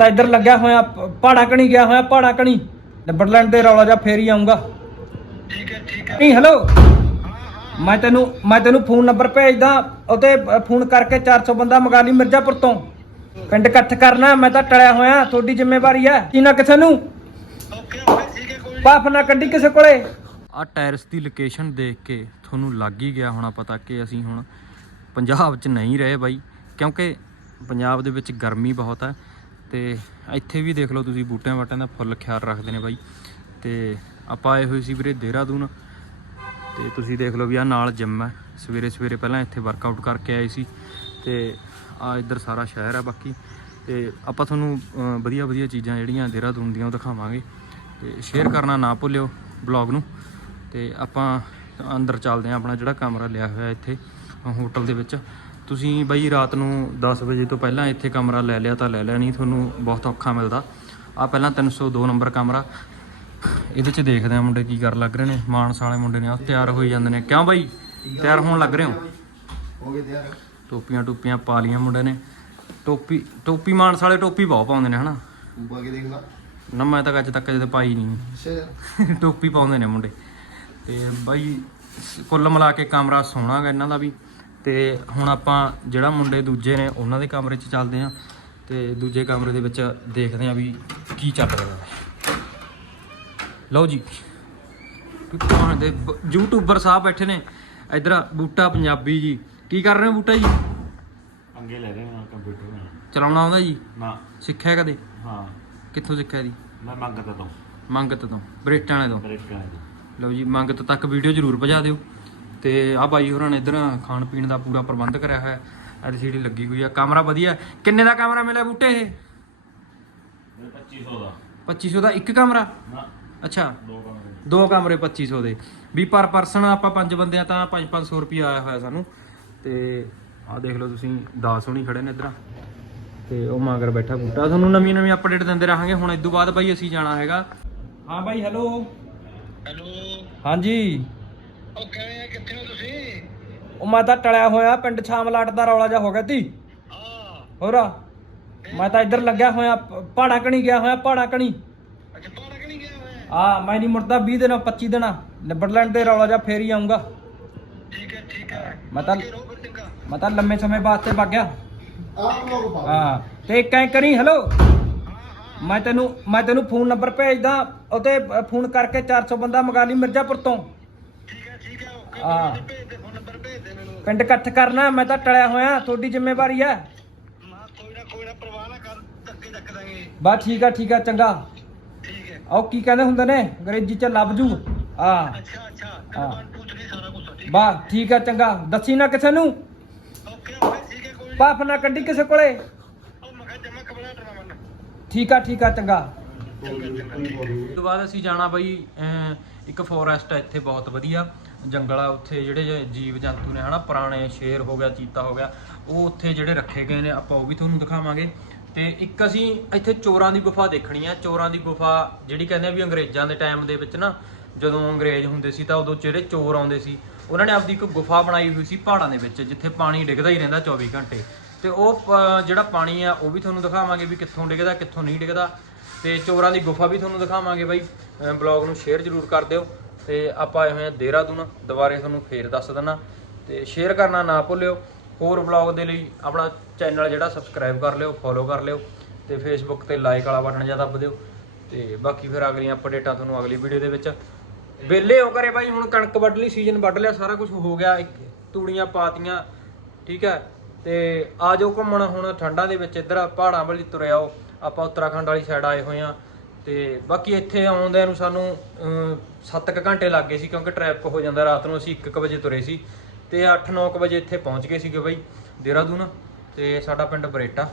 ਤਾਂ ਇੱਧਰ ਲੱਗਿਆ ਹੋਇਆ ਪਹਾੜਾਂ ਕਣੀ ਗਿਆ ਹੋਇਆ ਪਹਾੜਾਂ ਕਣੀ। ਨਿਬੜਲੈਂਡ ਦੇ ਰੌਲਾ ਜਾ ਫੇਰ ਹੀ ਆਉਂਗਾ ਠੀਕ ਹੈ ਠੀਕ ਹੈ। ਨਹੀਂ ਹੈਲੋ ਹਾਂ ਹਾਂ। ਮੈਂ ਤੈਨੂੰ ਮੈਂ ਤੈਨੂੰ ਫੋਨ ਨੰਬਰ ਭੇਜਦਾ ਉਤੇ ਫੋਨ ਕਰਕੇ 400 ਬੰਦਾ ਮੰਗਾ ਲਈ ਮਿਰਜ਼ਾਪੁਰ ਤੋਂ। ਪਿੰਡ ਇਕੱਠ ਕਰਨਾ ਮੈਂ ਤਾਂ ਟਲਿਆ ਹੋਇਆ ਤੁਹਾਡੀ ਜ਼ਿੰਮੇਵਾਰੀ ਹੈ। ਕੀ ਨਾ ਕਿਸੇ ਨੂੰ? ਓਕੇ ਓਕੇ ਠੀਕ ਹੈ ਕੋਈ ਨੀ। ਪਾਫ ਨਾ ਕੱਢੀ ਕਿਸੇ ਕੋਲੇ। ਆ ਟਾਇਰਸ ਦੀ ਲੋਕੇਸ਼ਨ ਦੇਖ ਕੇ ਤੁਹਾਨੂੰ ਲੱਗ ਹੀ ਗਿਆ ਹੋਣਾ ਪਤਾ ਕਿ ਅਸੀਂ ਹੁਣ ਪੰਜਾਬ 'ਚ ਨਹੀਂ ਰਹੇ ਬਾਈ ਕਿਉਂਕਿ ਪੰਜਾਬ ਦੇ ਵਿੱਚ ਗਰਮੀ ਬਹੁਤ ਹੈ। ਤੇ ਇੱਥੇ ਵੀ ਦੇਖ ਲਓ ਤੁਸੀਂ ਬੂਟਿਆਂ ਬਾਟਿਆਂ ਦਾ ਫੁੱਲ ਖਿਆਲ ਰੱਖਦੇ ਨੇ ਬਾਈ। ਤੇ ਆਪਾਂ ਆਏ ਹੋਏ ਸੀ ਵੀਰੇ ਦੇਹਰਾਦੂਨ। ਤੇ ਤੁਸੀਂ ਦੇਖ ਲਓ ਵੀ ਆ ਨਾਲ ਜਿਮ ਹੈ। ਸਵੇਰੇ ਸਵੇਰੇ ਪਹਿਲਾਂ ਇੱਥੇ ਵਰਕਆਊਟ ਕਰਕੇ ਆਏ ਸੀ। ਤੇ ਆ ਇੱਧਰ ਸਾਰਾ ਸ਼ਹਿਰ ਹੈ ਬਾਕੀ। ਤੇ ਆਪਾਂ ਤੁਹਾਨੂੰ ਵਧੀਆ ਵਧੀਆ ਚੀਜ਼ਾਂ ਜਿਹੜੀਆਂ ਦੇਹਰਾਦੂਨ ਦੀਆਂ ਉਹ ਦਿਖਾਵਾਂਗੇ। ਤੇ ਸ਼ੇਅਰ ਕਰਨਾ ਨਾ ਭੁੱਲਿਓ ਬਲੌਗ ਨੂੰ। ਤੇ ਆਪਾਂ ਅੰਦਰ ਚੱਲਦੇ ਹਾਂ, ਆਪਣਾ ਜਿਹੜਾ ਕਮਰਾ ਲਿਆ ਹੋਇਆ ਇੱਥੇ ਹੋਟਲ ਦੇ ਵਿੱਚ। ਤੁਸੀਂ ਬਈ ਰਾਤ ਨੂੰ 10 ਵਜੇ ਤੋਂ ਪਹਿਲਾਂ ਇੱਥੇ ਕਮਰਾ ਲੈ ਲਿਆ ਤਾਂ ਲੈ ਲਿਆ ਨਹੀਂ ਤੁਹਾਨੂੰ ਬਹੁਤ ਔਖਾ ਮਿਲਦਾ। ਆ ਪਹਿਲਾਂ 302 ਨੰਬਰ ਕਮਰਾ। ਇਹਦੇ ਚ ਦੇਖਦੇ ਆ ਮੁੰਡੇ ਕੀ ਕਰ ਲੱਗ ਰਹੇ ਨੇ। ਮਾਨਸ ਵਾਲੇ ਮੁੰਡੇ ਨੇ ਆ ਤਿਆਰ ਹੋਈ ਜਾਂਦੇ ਨੇ। ਕਿਉਂ ਬਾਈ? ਤਿਆਰ ਹੋਣ ਲੱਗ ਰਹੇ ਹੋ? ਹੋ ਗਏ ਤਿਆਰ ਟੋਪੀਆਂ ਟੋਪੀਆਂ ਪਾ ਲੀਆਂ ਮੁੰਡੇ ਨੇ। ਟੋਪੀ ਟੋਪੀ ਮਾਨਸ ਵਾਲੇ ਟੋਪੀ ਬਹੁਤ ਪਾਉਂਦੇ ਨੇ ਹਨਾ? ਪਾ ਕੇ ਦੇਖ ਲਾ। ਨਾ ਮੈਂ ਤਾਂ ਅੱਜ ਤੱਕ ਜਦ ਪਾਈ ਨਹੀਂ। ਟੋਪੀ ਪਾਉਂਦੇ ਨੇ ਮੁੰਡੇ। ਤੇ ਬਾਈ ਕੁੱਲ ਮਿਲਾ ਕੇ ਕਮਰਾ ਸੋਹਣਾ ਗਾ ਇਹਨਾਂ ਦਾ ਵੀ। ਤੇ ਹੁਣ ਆਪਾਂ ਜਿਹੜਾ ਮੁੰਡੇ ਦੂਜੇ ਨੇ ਉਹਨਾਂ ਦੇ ਕਮਰੇ 'ਚ ਚੱਲਦੇ ਆ ਤੇ ਦੂਜੇ ਕਮਰੇ ਦੇ ਵਿੱਚ ਦੇਖਦੇ ਆ ਵੀ ਕੀ ਚੱਲ ਰਿਹਾ ਹੈ। ਲਓ ਜੀ। ਕਿਉਂ ਦੇ ਯੂਟਿਊਬਰ ਸਾਹਿਬ ਬੈਠੇ ਨੇ। ਇਧਰ ਬੂਟਾ ਪੰਜਾਬੀ ਜੀ। ਕੀ ਕਰ ਰਹੇ ਹੋ ਬੂਟਾ ਜੀ? ਅੰਗੇ ਲੈ ਰਹੇ ਹਾਂ ਕੰਪਿਊਟਰ ਨਾਲ ਚਲਾਉਣਾ ਆਉਂਦਾ ਜੀ? ਨਾ। ਸਿੱਖਿਆ ਕਦੇ? ਹਾਂ। ਕਿੱਥੋਂ ਸਿੱਖਿਆ ਜੀ? ਮੈਂ ਮੰਗਦਾ ਤੋਂ ਮੰਗਤ ਤੋਂ ਬਰੇਟਾਂ ਵਾਲੇ ਤੋਂ। ਬ੍ਰੇਕਾਂ ਦੀ ਲਓ ਜੀ ਮੰਗਤ ਤੱਕ ਵੀਡੀਓ ਜ਼ਰੂਰ ਭਜਾ ਦਿਓ। ਤੇ ਆ ਬਾਈ ਹੋਰਾਂ ਨੇ ਇਧਰ ਖਾਣ ਪੀਣ ਦਾ ਪੂਰਾ ਪ੍ਰਬੰਧ ਕਰਿਆ ਹੋਇਆ ਹੈ। ਐਲਸੀਡੀ ਲੱਗੀ ਹੋਈ ਆ। ਕਮਰਾ ਵਧੀਆ। ਕਿੰਨੇ ਦਾ ਕਮਰਾ ਮਿਲਿਆ ਬੂਟੇ ਇਹ? 2500 ਦਾ। 2500 ਦਾ ਇੱਕ ਕਮਰਾ? ਨਾ। ਅੱਛਾ। ਦੋ ਕਮਰੇ। ਦੋ ਕਮਰੇ 2500 ਦੇ। ਵੀ ਪਰ ਪਰਸਨ ਆਪਾਂ ਪੰਜ ਬੰਦੇ ਆ ਤਾਂ 5-500 ਰੁਪਏ ਆਇਆ ਹੋਇਆ ਸਾਨੂੰ। ਤੇ ਆ ਦੇਖ ਲਓ ਤੁਸੀਂ 10 ਹੋਣੀ ਖੜੇ ਨੇ ਇਧਰ। ਤੇ ਉਹ ਮਗਰ ਬੈਠਾ ਬੂਟਾ। ਤੁਹਾਨੂੰ ਨਵੀਂ ਨਵੀਂ ਅਪਡੇਟ ਦਿੰਦੇ ਰਹਾਂਗੇ। ਹੁਣ ਇਸ ਤੋਂ ਬਾਅਦ ਬਾਈ ਅਸੀਂ ਜਾਣਾ ਹੈਗਾ। ਹਾਂ ਬਾਈ ਹੈਲੋ। ਹੈਲੋ। ਹਾਂਜੀ। ਉਹ ਕਿਵੇਂ ਆ ਕਿੱਥੇ ਹੋ ਤੁਸੀਂ? ਉਹ ਮੈਂ ਤਾਂ ਟਲਿਆ ਹੋਇਆ ਪਿੰਡ ਛਾਮਲਾਟ ਦਾ ਰੌਲਾ ਜਾ ਹੋ ਗਿਆ ਤੀ। ਹਾਂ। ਹੋਰ ਮੈਂ ਤਾਂ ਇੱਧਰ ਲੱਗਿਆ ਹੋਇਆ ਪਹਾੜਾਂ ਕਣੀ ਗਿਆ ਹੋਇਆ ਪਹਾੜਾਂ ਕਣੀ। ਅੱਛਾ ਪਾੜਾ ਕਿ ਨਹੀਂ ਗਿਆ ਹੋਇਆ? ਆ ਮੈਂ ਨਹੀਂ ਮੁੜਦਾ 20 ਦਿਨ 25 ਦਿਨ ਨਿਬੜਲੈਂਡ ਦੇ ਰੌਲਾ ਜਾ ਫੇਰ ਹੀ ਆਉਂਗਾ ਠੀਕ ਹੈ ਠੀਕ ਹੈ। ਮੈਂ ਤਾਂ ਮੈਂ ਤਾਂ ਲੰਮੇ ਸਮੇਂ ਵਾਸਤੇ ਵਗ ਗਿਆ। ਹਾਂ ਤੇ ਇੱਕ ਐਂ ਕਰੀ ਹੈਲੋ ਮੈਂ ਤੈਨੂੰ ਮੈਂ ਤੈਨੂੰ ਫੋਨ ਨੰਬਰ ਭੇਜਦਾ ਉਤੇ ਫੋਨ ਕਰਕੇ 400 ਬੰਦਾ ਮੰਗਾ ਲਈ ਮਿਰਜ਼ਾਪੁਰ ਤੋਂ। ਹੈ। ਠੀਕ ਹੈ ਓਕੇ ਹਾਂ। ਭੇਜ ਦੇ ਫੋਨ ਨੰਬਰ ਭੇਜ ਦੇ ਮੈਨੂੰ ਪਿੰਡ ਇਕੱਠ ਕਰਨਾ ਮੈਂ ਤਾਂ ਟਲਿਆ ਹੋਇਆ ਤੁਹਾਡੀ ਜ਼ਿੰਮੇਵਾਰੀ ਹੈ। ਮਾ ਕੋਈ ਨਾ ਕੋਈ ਨਾ ਪਰਵਾਹ ਨਾ ਕਰ ਧੱਕੇ ਚੱਕ ਦਾਂਗੇ। ਬਸ ਠੀਕ ਆ ਠੀਕ ਆ ਚੰਗਾ। ਠੀਕ ਹੈ। ਉਹ ਕੀ ਕਹਿੰਦੇ ਹੁੰਦੇ ਨੇ? ਅੰਗਰੇਜ਼ੀ ਚ ਲੱਭ ਜੂ। ਆ ਅੱਛਾ ਅੱਛਾ ਹਾਂ। ਤੈਨੂੰ ਪੁੱਛ ਲਈ ਸਾਰਾ ਕੁਝ ਠੀਕ ਬਸ ਠੀਕ ਆ ਚੰਗਾ। ਦੱਸੀ ਨਾ ਕਿਸੇ ਨੂੰ? ਓਕੇ ਓਕੇ ਠੀਕ ਹੈ ਕੋਈ ਨੀ। ਪਾਫ ਨਾ ਕੱਢੀ ਕਿਸੇ ਕੋਲੇ? ਉਹ ਮੈਂ ਕਿਹਾ ਜਮਾ ਕਬਲਾ ਡਰਨਾ ਮਨ ਠੀਕ ਆ ਠੀਕ ਆ ਚੰਗਾ। ਚੰਗਾ ਚੰਗਾ ਠੀਕ ਹੈ। ਉਸ ਤੋਂ ਬਾਅਦ ਅਸੀਂ ਜਾਣਾ ਬਈ ਅਮ, ਇੱਕ ਫੋਰੈਸਟ ਹੈ ਇੱਥੇ ਬਹੁਤ ਵਧੀਆ। ਜੰਗਲ ਆ ਉੱਥੇ ਜਿਹੜੇ ਜੀਵ ਜੰਤੂ ਨੇ ਹਨਾ, ਪੁਰਾਣੇ ਸ਼ੇਰ ਹੋ ਗਿਆ, ਚੀਤਾ ਹੋ ਗਿਆ, ਉਹ ਉੱਥੇ ਜਿਹੜੇ ਰੱਖੇ ਗਏ ਨੇ, ਆਪਾਂ ਉਹ ਵੀ ਤੁਹਾਨੂੰ ਦਿਖਾਵਾਂਗੇ। ਤੇ ਇੱਕ ਅਸੀਂ ਇੱਥੇ ਚੋਰਾਂ ਦੀ ਗੁਫਾ ਦੇਖਣੀ ਆ। ਚੋਰਾਂ ਦੀ ਗੁਫਾ ਜਿਹੜੀ ਕਹਿੰਦੇ ਆ ਵੀ ਅੰਗਰੇਜ਼ਾਂ ਦੇ ਟਾਈਮ ਦੇ ਵਿੱਚ ਨਾ, ਜਦੋਂ ਅੰਗਰੇਜ਼ ਹੁੰਦੇ ਸੀ ਤਾਂ ਉਦੋਂ ਜਿਹੜੇ ਚੋਰ ਆਉਂਦੇ ਸੀ, ਉਹਨਾਂ ਨੇ ਆਪਦੀ ਇੱਕ ਗੁਫਾ ਬਣਾਈ ਹੋਈ ਸੀ ਪਹਾੜਾਂ ਦੇ ਵਿੱਚ, ਜਿੱਥੇ ਪਾਣੀ ਡਿੱਗਦਾ ਹੀ ਰਹਿੰਦਾ 24 ਘੰਟੇ। ਤੇ ਉਹ ਜਿਹੜਾ ਪਾਣੀ ਆ, ਉਹ ਵੀ ਤੁਹਾਨੂੰ ਦਿਖਾਵਾਂਗੇ ਵੀ ਕਿੱਥੋਂ ਡਿੱਗਦਾ, ਕਿੱਥੋਂ ਨਹੀਂ ਡਿੱਗਦਾ। ਤੇ ਚੋਰਾਂ ਦੀ ਗੁਫਾ ਵੀ ਤੁਹਾਨੂੰ ਦਿਖਾਵਾਂਗੇ ਬਾਈ ਬਲੌਗ ਨੂੰ ਸ਼ੇਅਰ ਜ਼ਰੂਰ ਕਰ ਦਿਓ। ਤੇ ਆਪਾਂ ਆਏ ਹੋਏ ਆ ਦੇਹਰਾਦੂਨ। ਦੁਬਾਰੇ ਤੁਹਾਨੂੰ ਫੇਰ ਦੱਸ ਦਿੰਨਾ। ਤੇ ਸ਼ੇਅਰ ਕਰਨਾ ਨਾ ਭੁੱਲਿਓ। ਹੋਰ ਬਲੌਗ ਦੇ ਲਈ ਆਪਣਾ ਚੈਨਲ ਜਿਹੜਾ ਸਬਸਕ੍ਰਾਈਬ ਕਰ ਲਿਓ ਫੋਲੋ ਕਰ ਲਿਓ ਤੇ ਫੇਸਬੁੱਕ ਤੇ ਲਾਈਕ ਵਾਲਾ ਬਟਨ ਜ਼ਿਆਦਾ ਦੱਬ ਦਿਓ ਤੇ ਬਾਕੀ ਫਿਰ ਅਗਲੀਆਂ ਅਪਡੇਟਾਂ ਤੁਹਾਨੂੰ ਅਗਲੀ ਵੀਡੀਓ ਦੇ ਵਿੱਚ। ਵੇਲੇ ਹੋ ਕਰੇ ਬਾਈ, ਹੁਣ ਕਣਕ ਵੱਢ ਲਈ ਸੀਜ਼ਨ ਵੱਢ ਲਿਆ, ਸਾਰਾ ਕੁਝ ਹੋ ਗਿਆ। ਤੂੜੀਆਂ ਪਾਤੀਆਂ, ਠੀਕ ਹੈ। ਤੇ ਆ ਜਾਓ ਘੁੰਮਣ ਹੁਣ ਠੰਡਾਂ ਦੇ ਵਿੱਚ। ਇੱਧਰ ਪਹਾੜਾਂ ਵਾਲੀ ਤੁਰਿਆਓ ਆਪਾਂ ਉੱਤਰਾਖੰਡ ਵਾਲੀ ਸਾਈਡ ਆਏ ਹੋਏ ਆ ਤੇ ਬਾਕੀ ਇੱਥੇ ਆਉਂਦਿਆਂ ਨੂੰ ਸਾਨੂੰ 7 ਘੰਟੇ ਲੱਗ ਗਏ ਸੀ ਕਿਉਂਕਿ ਟ੍ਰੈਫਿਕ ਹੋ ਜਾਂਦਾ ਰਾਤ ਨੂੰ, ਅਸੀਂ 1 ਵਜੇ ਤੁਰੇ ਸੀ। ਤੇ 8-9 ਵਜੇ ਇੱਥੇ ਪਹੁੰਚ ਗਏ ਸੀਗੇ ਬਾਈ ਦੇਹਰਾਦੂਨ ਤੇ ਸਾਡਾ ਪਿੰਡ ਬਰੇਟਾ।